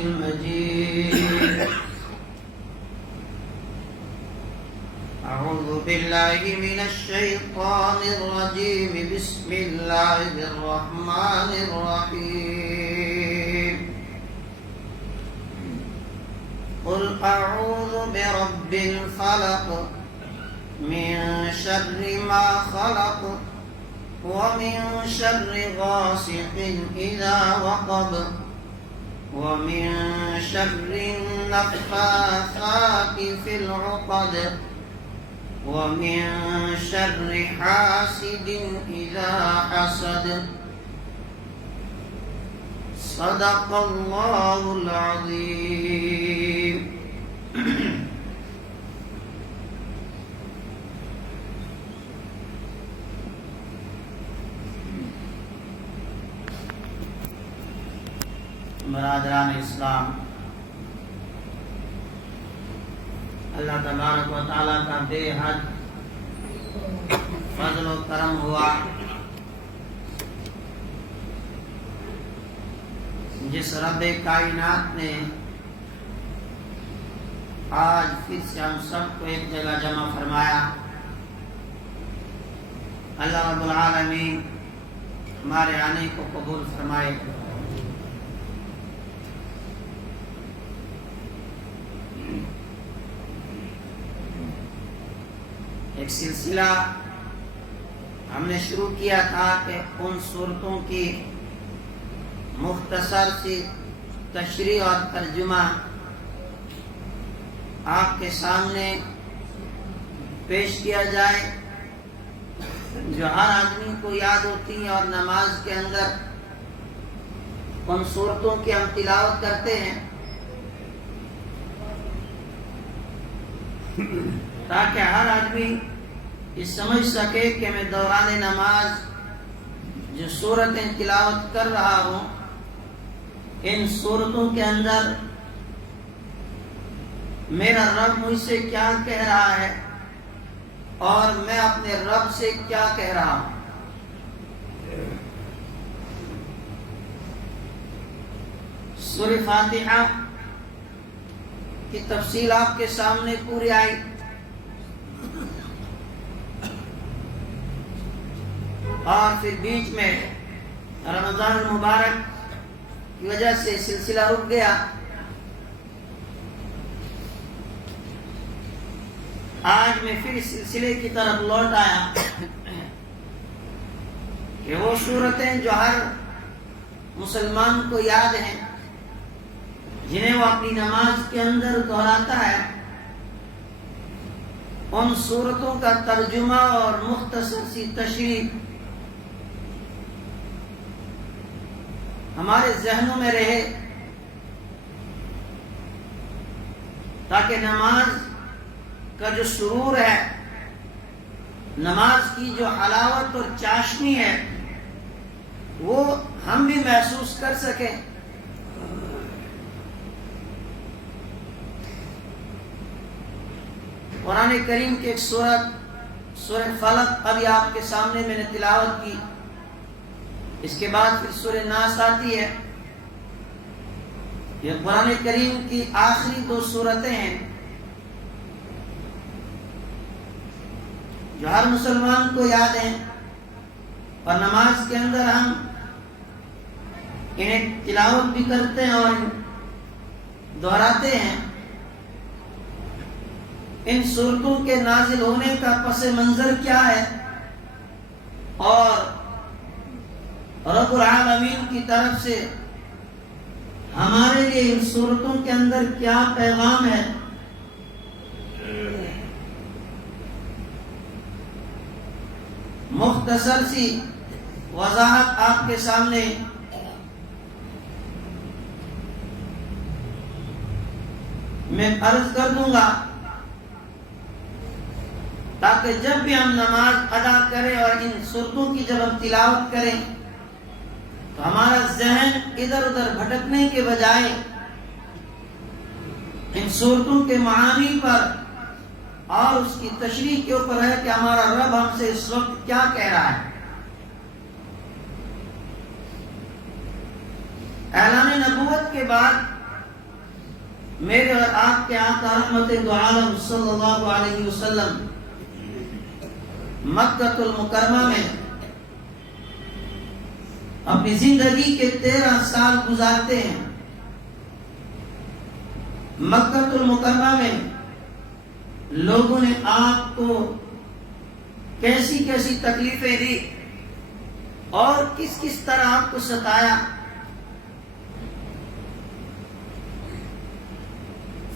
المجيد أعوذ بالله من الشيطان الرجيم بسم الله الرحمن الرحيم قل أعوذ برب الفلق من شر ما خلق ومن شر غاسق إذا وقب ومن شر النفاثات في العقد ومن شر حاسد إذا حسد صدق الله العظيم. برادران اسلام، اللہ تبارک و تعالیٰ کا بے حد فضل و کرم ہوا جس رب کائنات نے آج پھر سے ہم سب کو ایک جگہ جمع فرمایا. اللہ رب العالمین ہمارے آنے کو قبول فرمائے. ایک سلسلہ ہم نے شروع کیا تھا کہ ان صورتوں کی مختصر سی تشریح اور ترجمہ آپ کے سامنے پیش کیا جائے جو ہر آدمی کو یاد ہوتی ہیں، اور نماز کے اندر ان صورتوں کی ہم تلاوت کرتے ہیں تاکہ ہر آدمی یہ سمجھ سکے کہ میں دوران نماز جو سورتیں تلاوت کر رہا ہوں ان سورتوں کے اندر میرا رب مجھ سے کیا کہہ رہا ہے اور میں اپنے رب سے کیا کہہ رہا ہوں. سورہ فاتحہ کی تفصیل آپ کے سامنے پوری آئی. اور پھر بیچ میں رمضان المبارک کی وجہ سے سلسلہ رک گیا. آج میں پھر اس سلسلے کی طرف لوٹ آیا کہ وہ صورتیں جو ہر مسلمان کو یاد ہیں، جنہیں وہ اپنی نماز کے اندر دہراتا ہے، ان صورتوں کا ترجمہ اور مختصر سی تشریح ہمارے ذہنوں میں رہے تاکہ نماز کا جو سرور ہے، نماز کی جو حلاوت اور چاشنی ہے، وہ ہم بھی محسوس کر سکیں. قرآن کریم کی ایک سورت سورہ فلق ابھی آپ کے سامنے میں نے تلاوت کی. اس کے بعد پھر سورہ ناس آتی ہے. یہ قرآن کریم کی آخری دو سورتیں ہیں جو ہر مسلمان کو یاد ہیں، اور نماز کے اندر ہم انہیں تلاوت بھی کرتے ہیں اور دہراتے ہیں. ان سورتوں کے نازل ہونے کا پس منظر کیا ہے اور رب العالمین کی طرف سے ہمارے لیے ان سورتوں کے اندر کیا پیغام ہے. مختصر سی وضاحت آپ کے سامنے میں عرض کر دوں گا تاکہ جب بھی ہم نماز ادا کریں اور ان سورتوں کی جب ہم تلاوت کریں تو ہمارا ذہن ادھر ادھر بھٹکنے کے بجائے ان سورتوں کے معانی پر اور اس کی تشریح کے اوپر ہے کہ ہمارا رب ہم سے اس وقت کیا کہہ رہا ہے. اعلان نبوت کے بعد میرے اور آپ کے آقا رحمت دو عالم صلی اللہ علیہ وسلم مکہ المکرمہ میں اپنی زندگی کے 13 سال گزارتے ہیں. مکہ المکرمہ میں لوگوں نے آپ کو کیسی کیسی تکلیفیں دی اور کس کس طرح آپ کو ستایا.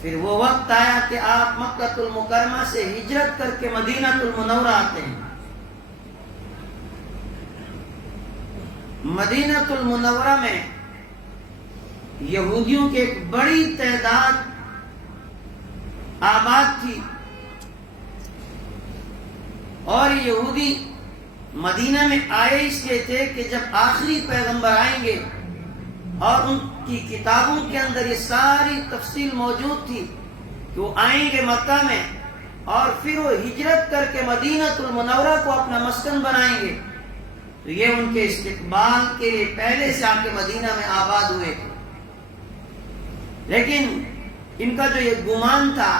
پھر وہ وقت آیا کہ آپ مکہ المکرمہ سے ہجرت کر کے مدینہ المنورہ آتے ہیں. مدینہ المنورہ میں یہودیوں کی ایک بڑی تعداد آباد تھی اور یہودی مدینہ میں آئے اس لیے تھے کہ جب آخری پیغمبر آئیں گے اور ان کی کتابوں کے اندر یہ ساری تفصیل موجود تھی کہ وہ آئیں گے مکہ میں اور پھر وہ ہجرت کر کے مدینہ المنورہ کو اپنا مسکن بنائیں گے. تو یہ ان کے استقبال کے لیے پہلے سے آ کے مدینہ میں آباد ہوئے تھے. لیکن ان کا جو یہ گمان تھا،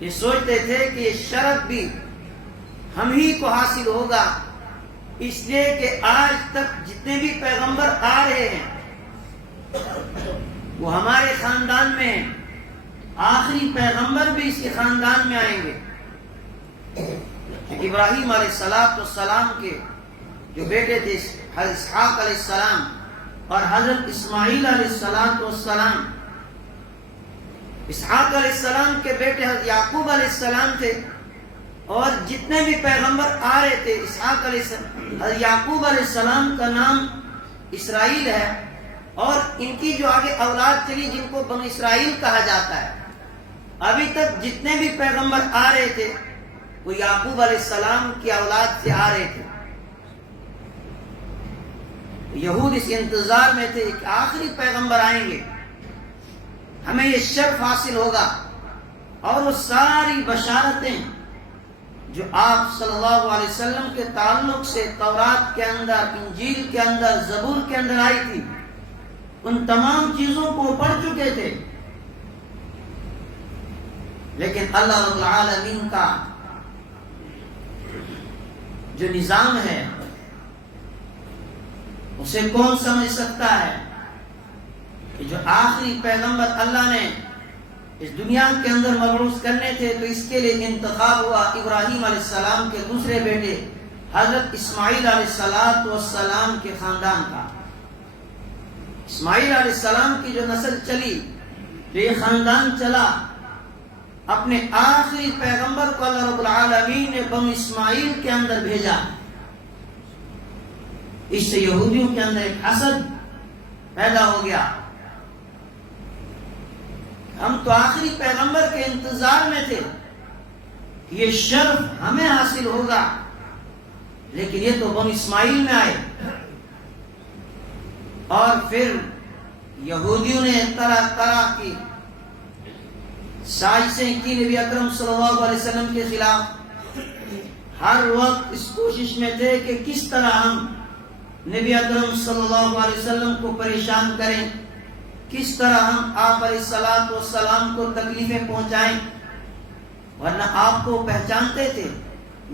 یہ سوچتے تھے کہ یہ شرف بھی ہم ہی کو حاصل ہوگا، اس لیے کہ آج تک جتنے بھی پیغمبر آ رہے ہیں وہ ہمارے خاندان میں ہیں، آخری پیغمبر بھی اسی خاندان میں آئیں گے. ابراہیم علیہ السلام کے جو بیٹے تھے حضرت اسحاق علیہ السلام اور حضرت اسماعیل علیہ السلام، اسحاق علیہ السلام کے بیٹے حضرت یعقوب علیہ السلام تھے اور جتنے بھی پیغمبر آ رہے تھے حضرت یعقوب علیہ السلام کا نام اسرائیل ہے اور ان کی جو آگے اولاد چلی جن کو بنو اسرائیل کہا جاتا ہے. ابھی تک جتنے بھی پیغمبر آ رہے تھے وہ یعقوب علیہ السلام کی اولاد سے آ رہے تھے. یہود اس انتظار میں تھے کہ آخری پیغمبر آئیں گے، ہمیں یہ شرف حاصل ہوگا. اور وہ ساری بشارتیں جو آپ صلی اللہ علیہ وسلم کے تعلق سے تورات کے اندر، انجیل کے اندر، زبور کے اندر آئی تھی، ان تمام چیزوں کو پڑھ چکے تھے. لیکن اللہ رب العالمین کا جو نظام ہے اسے کون سمجھ سکتا ہے کہ جو آخری پیغمبر اللہ نے اس دنیا کے اندر مبعوث کرنے تھے تو اس کے لیے انتخاب ہوا ابراہیم علیہ السلام کے دوسرے بیٹے حضرت اسماعیل علیہ السلام کے خاندان کا. اسماعیل علیہ السلام کی جو نسل چلی، جو یہ خاندان چلا، اپنے آخری پیغمبر کو اللہ رب العالمین نے بنو اسماعیل کے اندر بھیجا. اس سے یہودیوں کے اندر ایک حسد پیدا ہو گیا. ہم تو آخری پیغمبر کے انتظار میں تھے، یہ شرف ہمیں حاصل ہوگا، لیکن یہ تو بنو اسماعیل میں آئے. اور پھر یہودیوں نے طرح طرح کی سازشیں کی نبی اکرم صلی اللہ علیہ وسلم کے خلاف. ہر وقت اس کوشش میں تھے کہ کس طرح ہم نبی اکرم صلی اللہ علیہ وسلم کو پریشان کریں، کس طرح ہم آپ علیہ السلام کو تکلیفیں پہنچائیں. ورنہ آپ کو پہچانتے تھے،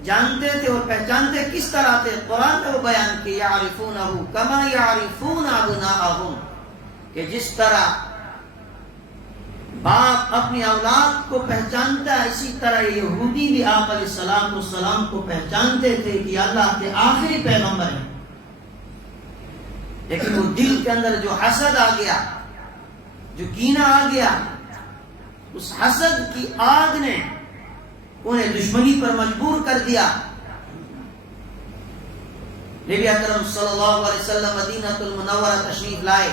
جانتے تھے اور پہچانتے کس طرح تھے. قرآن نے وہ بیان کی یعرفونہ کما یعرفون ابناءہم، کہ جس طرح باپ اپنی اولاد کو پہچانتا ہے اسی طرح یہودی بھی آپ علیہ السلام کو پہچانتے تھے کہ اللہ کے آخری پیغمبر ہیں. لیکن وہ دل کے اندر جو حسد آ گیا، جو کینہ آ گیا، اس حسد کی آگ نے انہیں دشمنی پر مجبور کر دیا. نبی اکرم صلی اللہ علیہ وسلم مدینہ المنورہ تشریف لائے.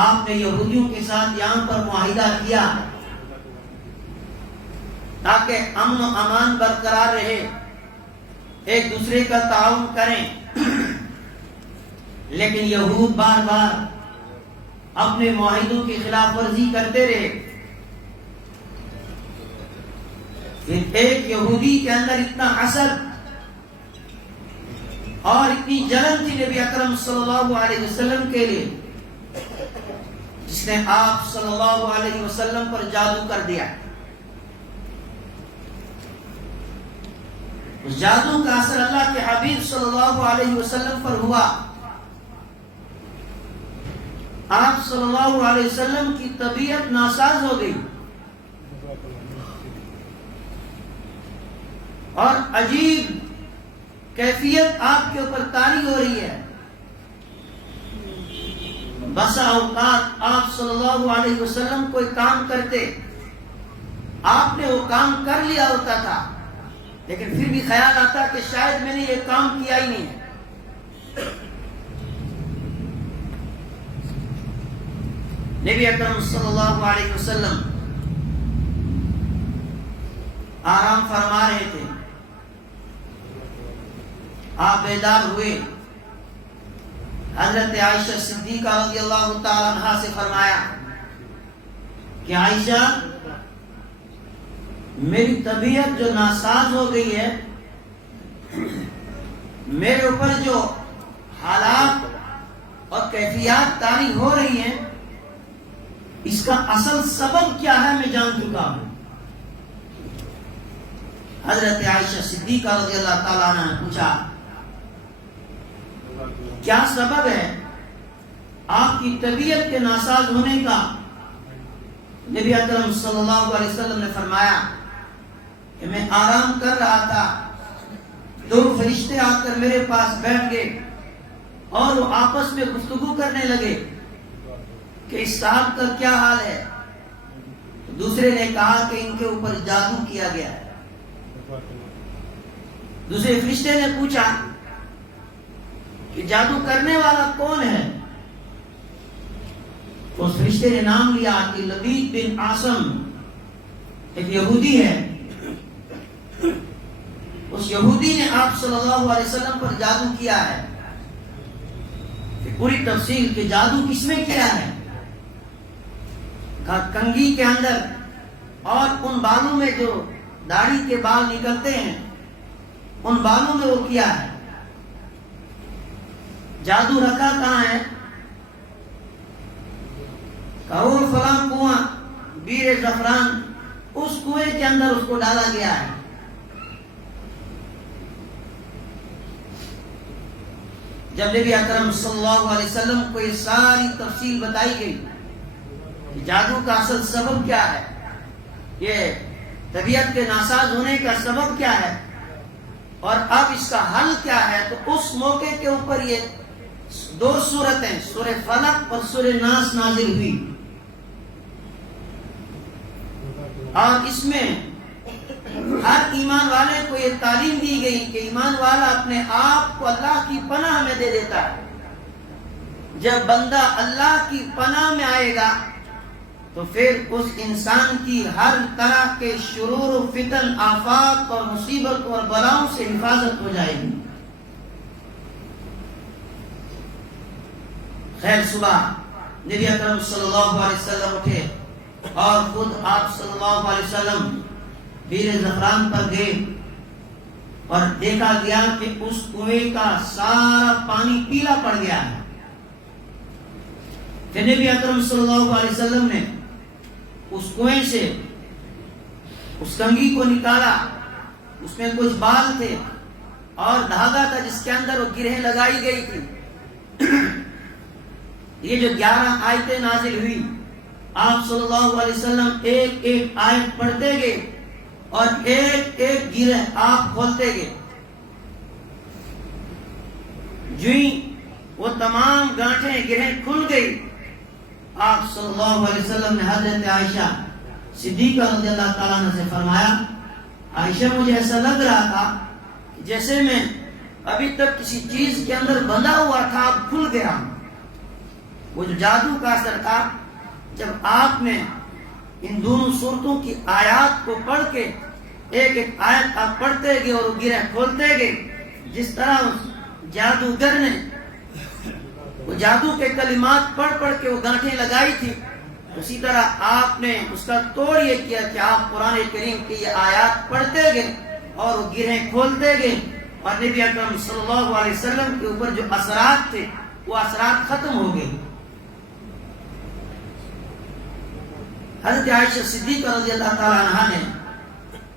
آپ نے یہودیوں کے ساتھ یہاں پر معاہدہ کیا تاکہ امن و امان برقرار رہے، ایک دوسرے کا تعاون کریں. لیکن یہود بار بار اپنے معاہدوں کی خلاف ورزی کرتے رہے. پھر ایک یہودی کے اندر اتنا حسد اور اتنی جلن تھی نبی اکرم صلی اللہ علیہ وسلم کے لیے، جس نے آپ صلی اللہ علیہ وسلم پر جادو کر دیا. اس جادو کا اثر اللہ کے حبیب صلی اللہ علیہ وسلم پر ہوا. آپ صلی اللہ علیہ وسلم کی طبیعت ناساز ہو گئی اور عجیب کیفیت آپ کے اوپر طاری ہو رہی ہے. بسا اوقات آپ صلی اللہ علیہ وسلم کوئی کام کرتے، آپ نے وہ کام کر لیا ہوتا تھا، لیکن پھر بھی خیال آتا کہ شاید میں نے یہ کام کیا ہی نہیں ہے. نبی اکرم صلی اللہ علیہ وسلم آرام فرما رہے تھے. آپ بیدار ہوئے. حضرت عائشہ صدیقہ رضی اللہ تعالی عنہا سے فرمایا کہ عائشہ، میری طبیعت جو ناساز ہو گئی ہے، میرے اوپر جو حالات اور کیفیات طاری ہو رہی ہیں، اس کا اصل سبب کیا ہے میں جان چکا ہوں. حضرت عائشہ صدیقہ رضی اللہ تعالیٰ عنہ نے پوچھا کیا سبب ہے آپ کی طبیعت کے ناساز ہونے کا؟ نبی اکرم صلی اللہ علیہ وسلم نے فرمایا کہ میں آرام کر رہا تھا، دو فرشتے آ کر میرے پاس بیٹھ گئے اور وہ آپس میں گفتگو کرنے لگے کہ اس صاحب کا کیا حال ہے. دوسرے نے کہا کہ ان کے اوپر جادو کیا گیا ہے. دوسرے فرشتے نے پوچھا کہ جادو کرنے والا کون ہے؟ اس فرشتے نے نام لیا کہ لبید بن عاصم ایک یہودی ہے. اس یہودی نے آپ صلی اللہ علیہ وسلم پر جادو کیا ہے. پوری تفصیل کہ جادو کس میں کیا ہے. کنگھی کے اندر اور ان بالوں میں جو داڑھی کے بال نکلتے ہیں، ان بالوں میں وہ کیا ہے. جادو رکھا کہاں ہے؟ کہو فلاں کنواں بیر زعفران، اس کنویں کے اندر اس کو ڈالا گیا ہے. جب نبی اکرم صلی اللہ علیہ وسلم کو یہ ساری تفصیل بتائی گئی کہ جادو کا اصل سبب کیا ہے، یہ طبیعت کے ناساز ہونے کا سبب کیا ہے اور اب اس کا حل کیا ہے، تو اس موقع کے اوپر یہ دو سورتیں سورہ فلق اور سورہ ناس نازل ہوئی. اور اس میں ہر ایمان والے کو یہ تعلیم دی گئی کہ ایمان والا اپنے آپ کو اللہ کی پناہ میں دے دیتا ہے. جب بندہ اللہ کی پناہ میں آئے گا تو پھر اس انسان کی ہر طرح کے شرور و فتن، آفات اور مصیبت اور بلاؤں سے حفاظت ہو جائے گی. خیر صبح نبی اکرم صلی اللہ علیہ وسلم اٹھے اور خود آپ صلی اللہ علیہ وسلم بیر زعفران پر گئے اور دیکھا گیا کہ اس کنویں کا سارا پانی پیلا پڑ گیا ہے. کہ نبی اکرم صلی اللہ علیہ وسلم نے اس کنویں سے اس کنگھی کو نکالا. اس میں کچھ بال تھے اور دھاگا تھا جس کے اندر وہ گرہیں لگائی گئی تھی. یہ جو 11 آیتیں نازل ہوئی، آپ صلی اللہ علیہ وسلم ایک ایک آیت پڑھتے گئے اور ایک ایک گرہ آپ کھولتے گئے. جو ہی وہ تمام گانٹھیں گرہیں کھل گئی، آپ صلی اللہ علیہ وسلم نے حضرت عائشہ صدیقہ رضی اللہ تعالیٰ عنہ سے فرمایا، عائشہ مجھے ایسا لگ رہا تھا کہ جیسے میں ابھی تک کسی چیز کے اندر بندھا ہوا تھا، اب کھل گیا. وہ جو جادو کا اثر تھا، جب آپ نے ان دونوں صورتوں کی آیات کو پڑھ کے ایک ایک آیت آپ پڑھتے گئے اور وہ گرہ کھولتے گئے، جس طرح اس جادوگر نے وہ جادو کے کلمات پڑھ پڑھ کے وہ گانٹھیں لگائی تھی، اسی طرح آپ نے اس کا توڑ یہ کیا کہ آپ قرآن کریم کی یہ آیات پڑھتے گئے اور وہ گرہیں کھولتے گئے، اور نبی اکرم صلی اللہ علیہ وسلم کے اوپر جو اثرات تھے وہ اثرات ختم ہو گئے. حضرت عائشہ صدیقہ رضی اللہ تعالی عنہا نے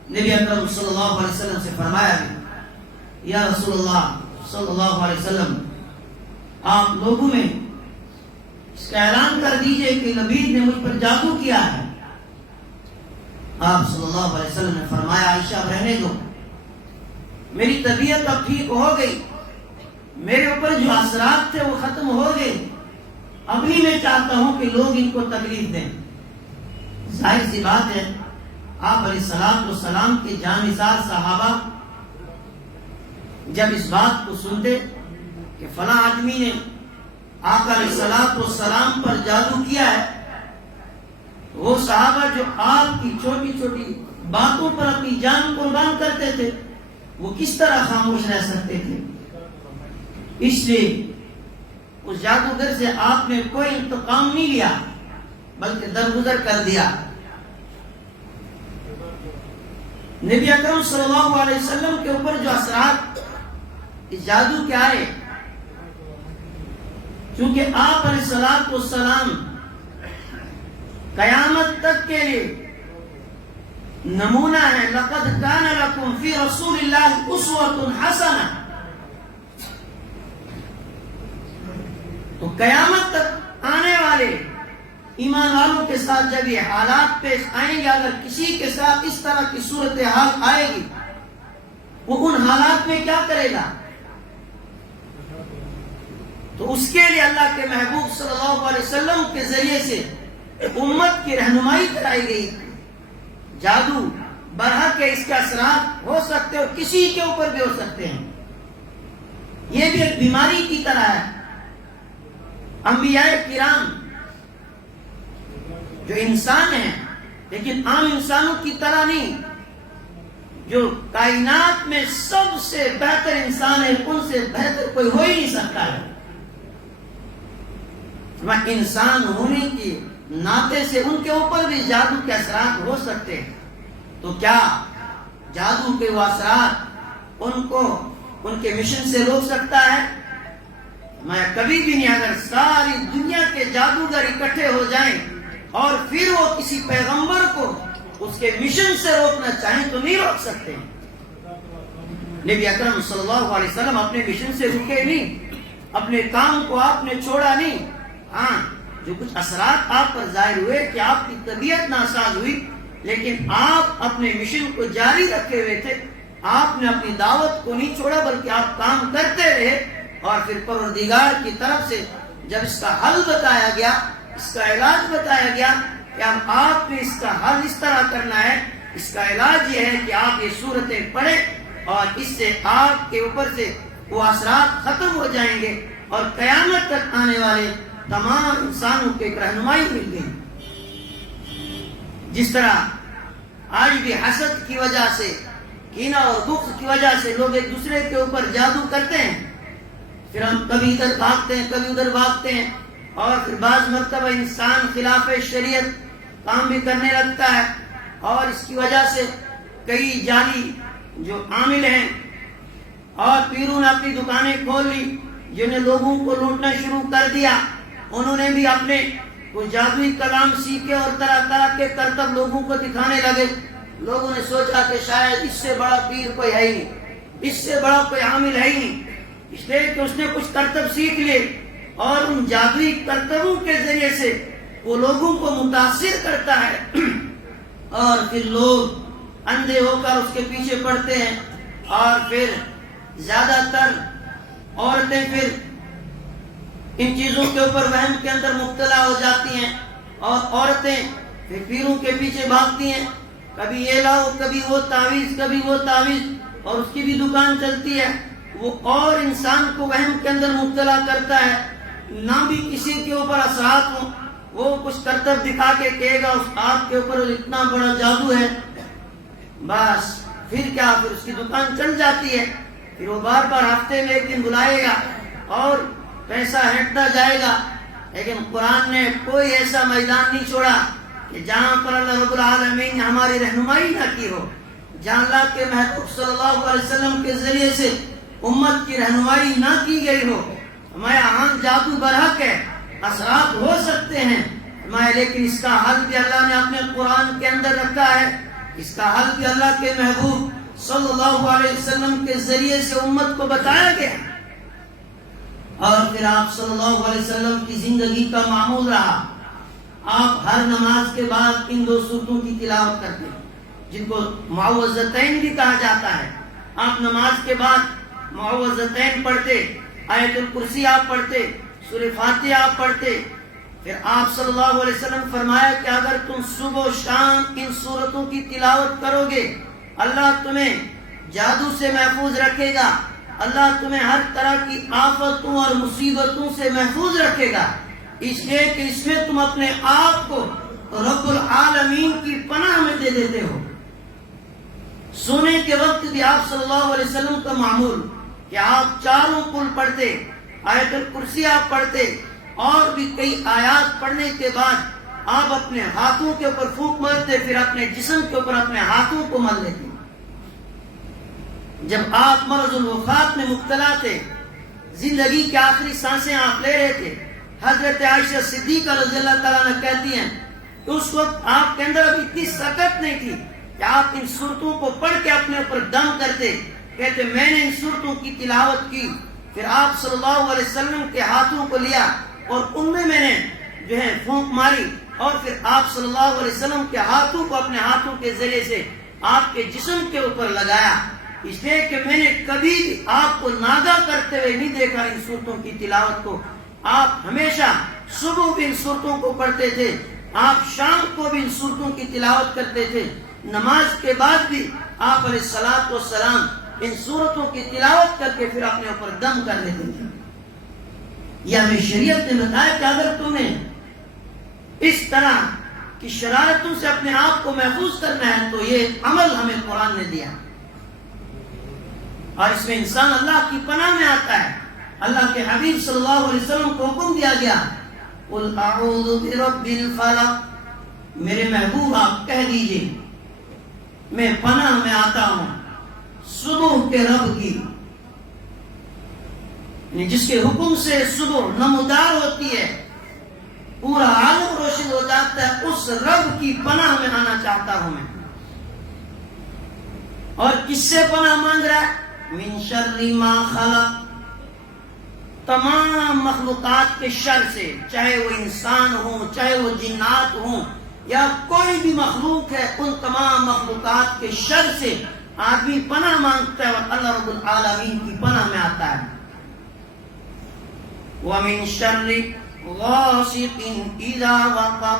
نبی اکرم صلی اللہ علیہ وسلم سے فرمایا بھی، یا رسول اللہ صلی اللہ علیہ وسلم، آپ لوگوں میں اس کا اعلان کر دیجئے کہ لبید نے مجھ پر جادو کیا ہے۔ آپ صلی اللہ علیہ وسلم نے فرمایا، عائشہ اب رہنے دو، میری طبیعت اب ٹھیک ہو گئی، میرے اوپر جو اثرات تھے وہ ختم ہو گئے، اب نہیں میں چاہتا ہوں کہ لوگ ان کو تکلیف دیں۔ ظاہر سی بات ہے، آپ علیہ السلام کے جانثار صحابہ جب اس بات کو سنتے کہ فلاں آدمی نے آقا علیہ السلام پر جادو کیا ہے، وہ صحابہ جو آپ کی چھوٹی چھوٹی باتوں پر اپنی جان قربان کرتے تھے، وہ کس طرح خاموش رہ سکتے تھے؟ اس لیے اس جادوگر سے آپ نے کوئی انتقام نہیں لیا بلکہ درگزر کر دیا۔ نبی اکرم صلی اللہ علیہ وسلم کے اوپر جو اثرات اس جادو کے آئے، چونکہ آپ علیہ السلام قیامت تک کے لیے نمونہ ہے، لقد کان لکم فی رسول اللہ اسوۃ حسنہ، تو قیامت تک آنے والے ایمان والوں کے ساتھ جب یہ حالات پیش آئیں گے، اگر کسی کے ساتھ اس طرح کی صورتحال آئے گی، وہ ان حالات میں کیا کرے گا؟ تو اس کے لیے اللہ کے محبوب صلی اللہ علیہ وسلم کے ذریعے سے امت کی رہنمائی کرائی گئی۔ جادو برحق ہے، اس کے اثرات ہو سکتے اور کسی کے اوپر بھی ہو سکتے ہیں، یہ بھی ایک بیماری کی طرح ہے۔ انبیاء کرام جو انسان ہیں لیکن عام انسانوں کی طرح نہیں، جو کائنات میں سب سے بہتر انسان ہے، ان سے بہتر کوئی ہو ہی نہیں سکتا ہے۔ انسان ہونے کی ناطے سے ان کے اوپر بھی جادو کے اثرات ہو سکتے ہیں، تو کیا جادو کے وہ اثرات ان کو ان کے مشن سے روک سکتا ہے؟ میں کبھی بھی نہیں۔ اگر ساری دنیا کے جادوگر اکٹھے ہو جائیں اور پھر وہ کسی پیغمبر کو اس کے مشن سے روکنا چاہیں تو نہیں روک سکتے۔ نبی اکرم صلی اللہ علیہ وسلم اپنے مشن سے رکے نہیں، اپنے کام کو آپ نے چھوڑا نہیں۔ ہاں، جو کچھ اثرات آپ پر ظاہر ہوئے کہ آپ کی طبیعت ناساز ہوئی، لیکن آپ اپنے مشن کو جاری رکھے ہوئے تھے، آپ نے اپنی دعوت کو نہیں چھوڑا بلکہ آپ کام کرتے رہے۔ اور پھر پروردگار کی طرف سے جب اس کا حل بتایا گیا، اس کا علاج بتایا گیا کہ اب آپ نے اس کا حل اس طرح کرنا ہے، اس کا علاج یہ ہے کہ آپ یہ سورتیں پڑھیں اور اس سے آپ کے اوپر سے وہ اثرات ختم ہو جائیں گے اور قیامت تک آنے والے تمام انسانوں کے ایک رہنمائی مل گئی۔ جس طرح آج بھی حسد کی وجہ سے، کینہ اور بغض کی وجہ سے لوگ ایک دوسرے کے اوپر جادو کرتے ہیں، پھر ہم کبھی ادھر بھاگتے ہیں کبھی ادھر بھاگتے ہیں، اور پھر بعض مرتبہ انسان خلاف شریعت کام بھی کرنے لگتا ہے، اور اس کی وجہ سے کئی جعلی جو عامل ہیں اور پیروں نے اپنی دکانیں کھول لی، جنہیں لوگوں کو لوٹنا شروع کر دیا، انہوں نے بھی اپنے وہ جادوئی کلام سیکھے اور طرح طرح کے کرتب لوگوں کو دکھانے لگے۔ لوگوں نے سوچا کہ شاید اس سے بڑا پیر کوئی ہے ہی نہیں، اس سے بڑا کوئی عامل ہے ہی نہیں، اس لیے کہ اس نے کچھ کرتب سیکھ لیے اور ان جادوئی کرتبوں کے ذریعے سے وہ لوگوں کو متاثر کرتا ہے، اور پھر لوگ اندھے ہو کر اس کے پیچھے پڑتے ہیں، اور پھر زیادہ تر عورتیں پھر ان چیزوں کے اوپر وہم کے اندر مبتلا ہو جاتی ہیں، اور عورتیں پھر پیروں کے پیچھے بھاگتی ہیں، کبھی یہ لاؤ کبھی وہ تعویذ کبھی وہ تعویذ، اور اس کی بھی دکان چلتی ہے، وہ اور انسان کو وہم کے اندر مبتلا کرتا ہے، نہ بھی کسی کے اوپر اثرات ہوں، وہ کچھ کرتب دکھا کے کہے گا اس آپ کے اوپر اتنا بڑا جادو ہے، بس پھر کیا، پھر اس کی دکان چل جاتی ہے، پھر وہ بار بار ہفتے میں ایک دن بلائے گا اور پیسہ ہٹتا جائے گا۔ لیکن قرآن نے کوئی ایسا میدان نہیں چھوڑا کہ جہاں پر اللہ رب العالمین نے ہماری رہنمائی نہ کی ہو، جہاں اللہ کے محبوب صلی اللہ علیہ وسلم کے ذریعے سے امت کی رہنمائی نہ کی گئی ہو۔ ہمارے ہاں جادو برحق ہے، اثرات ہو سکتے ہیں، لیکن اس کا حل بھی اللہ نے اپنے قرآن کے اندر رکھا ہے. اس کا حل بھی اللہ کے محبوب صلی اللہ علیہ وسلم کے ذریعے سے امت کو بتایا گیا. اور پھر آپ صلی اللہ علیہ وسلم کی زندگی کا معمول رہا. آپ ہر نماز کے بعد ان 2 سورتوں کی تلاوت کرتے ہیں جن کو معوذتین بھی کہا جاتا ہے. آپ نماز کے بعد معوذتین پڑھتے, آیت الکرسی آپ پڑھتے, سورہ فاتحہ آپ پڑھتے. پھر آپ صلی اللہ علیہ وسلم فرمایا کہ اگر تم صبح و شام ان سورتوں کی تلاوت کرو گے, اللہ تمہیں جادو سے محفوظ رکھے گا, اللہ تمہیں ہر طرح کی آفتوں اور مصیبتوں سے محفوظ رکھے گا, اس لیے کہ اس میں تم اپنے آپ کو رب العالمین کی پناہ میں دے دیتے ہو. سونے کے وقت بھی آپ صلی اللہ علیہ وسلم کا معمول کہ آپ 4 کل پڑھتے, آیت الکرسی آپ پڑھتے, اور بھی کئی آیات پڑھنے کے بعد آپ اپنے ہاتھوں کے اوپر پھونک مارتے, پھر اپنے جسم کے اوپر اپنے ہاتھوں کو مل لیتے. جب آپ مرض الوفات میں مبتلا تھے, زندگی کی آخری سانسیں آپ لے رہے تھے, حضرت عائشہ صدیقہ رضی اللہ تعالیٰ عنہ کہتی ہیں کہ اس وقت آپ کے اندر ابھی اتنی سکت نہیں تھی کہ آپ ان سورتوں کو پڑھ کے اپنے اوپر دم کرتے. کہتے میں نے ان سورتوں کی تلاوت کی, پھر آپ صلی اللہ علیہ وسلم کے ہاتھوں کو لیا اور ان میں نے جو ہے پھونک ماری, اور پھر آپ صلی اللہ علیہ وسلم کے ہاتھوں کو اپنے ہاتھوں کے ذریعے سے آپ کے جسم کے اوپر لگایا. اس لیے کہ میں نے کبھی بھی آپ کو ناگا کرتے ہوئے نہیں دیکھا ان سورتوں کی تلاوت کو. آپ ہمیشہ صبح بھی ان سورتوں کو پڑھتے تھے, آپ شام کو بھی ان سورتوں کی تلاوت کرتے تھے, نماز کے بعد بھی آپ علیہ الصلوۃ والسلام ان سورتوں کی تلاوت کر کے پھر اپنے اوپر دم کر لیتے تھے. یہ ہمیں شریعت نے بتایا کہ اگر تمہیں اس طرح کی شرارتوں سے اپنے آپ کو محفوظ کرنا ہے تو یہ عمل ہمیں قرآن نے دیا, اور اس میں انسان اللہ کی پناہ میں آتا ہے. اللہ کے حبیب صلی اللہ علیہ وسلم کو حکم دیا گیا, قل اعوذ برب الفلق, میرے محبوب آپ کہہ دیجئے میں پناہ میں آتا ہوں صبح کے رب کی, جس کے حکم سے صبح نمودار ہوتی ہے, پورا عالم روشن ہو جاتا ہے, اس رب کی پناہ میں آنا چاہتا ہوں میں. اور کس سے پناہ مانگ رہا ہے؟ من شر ما خلق, تمام مخلوقات کے شر سے, چاہے وہ انسان ہوں, چاہے وہ جنات ہوں, یا کوئی بھی مخلوق ہے, ان تمام مخلوقات کے شر سے آدمی پناہ مانگتا ہے اور اللہ رب العالمین کی پناہ میں آتا ہے. وَمِن شَرِّ غَاسِقٍ إِذَا وَقَبَ,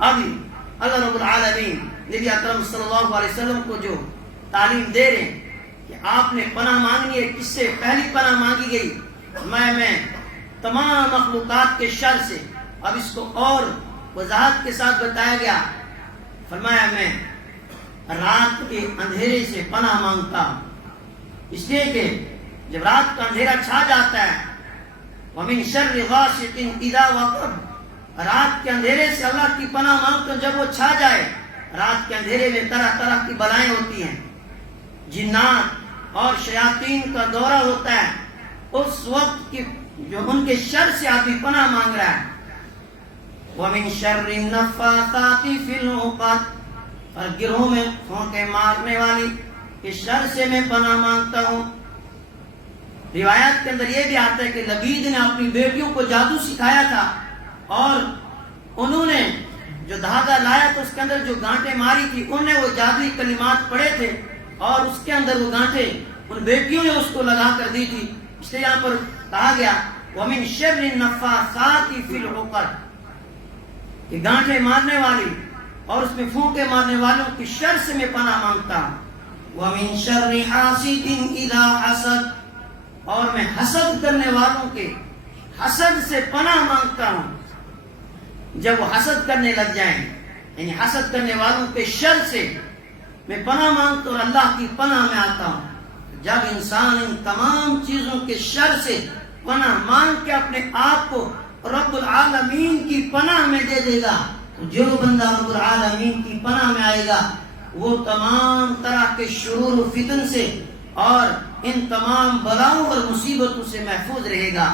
ابھی اللہ رب العالمین نبی اکرم صلی اللہ علیہ وسلم کو جو تعلیم دے رہے ہیں کہ آپ نے پناہ مانگنی ہے, کس سے پہلی پناہ مانگی گئی؟ میں تمام مخلوقات کے شر سے. اب اس کو اور وضاحت کے ساتھ بتایا گیا, فرمایا میں رات کے اندھیرے سے پناہ مانگتا ہوں, اس لیے کہ جب رات کا اندھیرا چھا جاتا ہے, وَمِن شَرِّ غَاسِقٍ إِذَا وَقَبَ, رات کے اندھیرے سے اللہ کی پناہ مانگتا ہوں. جب وہ چھا جائے, رات کے اندھیرے میں طرح طرح کی بلائیں ہوتی ہیں, جنات اور شیاطین کا دورہ ہوتا ہے, اس وقت کی جو ان کے شر سے آدمی پناہ مانگ رہا ہے. وَمِن شَرِّ النَّفَّاثَاتِ فِي الْعُقَدِ, اور گروہ میں پھونکے مارنے والی کے شر سے میں پناہ مانگتا ہوں. روایات کے اندر یہ بھی آتا ہے کہ لبید نے اپنی بیٹیوں کو جادو سکھایا تھا, اور انہوں نے جو دھاگا لایا تو اس کے اندر جو گانٹیں ماری تھی, انہوں نے وہ جادوئی کلمات پڑھے تھے, اور اس کے اندر وہ گانٹیں ان بیٹیوں نے اس کو لگا کر دی تھی. اس لیے یہاں پر کہا گیا وَمِن شَرِّ النَّفَّاثَاتِ فِي الْعُقَدِ, کہ گانٹیں مارنے والی اور اس میں پھونکے مارنے والوں کی شر سے میں پناہ مانگتا ہوں. وَمِن شَرِّ حَاسِدٍ إِذَا حَسَدَ, اور میں حسد کرنے والوں کے حسد سے پناہ مانگتا ہوں. جب وہ حسد کرنے لگ جائیں, یعنی حسد کرنے والوں کے شر سے میں پناہ مانگتا ہوں, اللہ کی پناہ میں آتا ہوں. جب انسان ان تمام چیزوں کے شر سے پناہ مانگ کے اپنے آپ کو رب العالمین کی پناہ میں دے دے گا, تو جو بندہ رب العالمین کی پناہ میں آئے گا وہ تمام طرح کے شرور و فتن سے اور ان تمام بلاؤں اور مصیبتوں سے محفوظ رہے گا.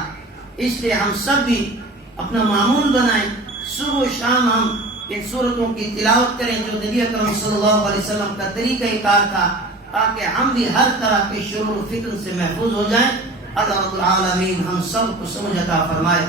اس لیے ہم سب بھی اپنا معمول بنائیں، صبح و شام ہم ان صورتوں کی تلاوت کریں جو نبی اکرم صلی اللہ علیہ وسلم کا طریقہ کار تھا، تاکہ ہم بھی ہر طرح کے شرور و فتن سے محفوظ ہو جائیں۔ اللہ رب العالمین ہم سب کو سمجھ عطا فرمائے۔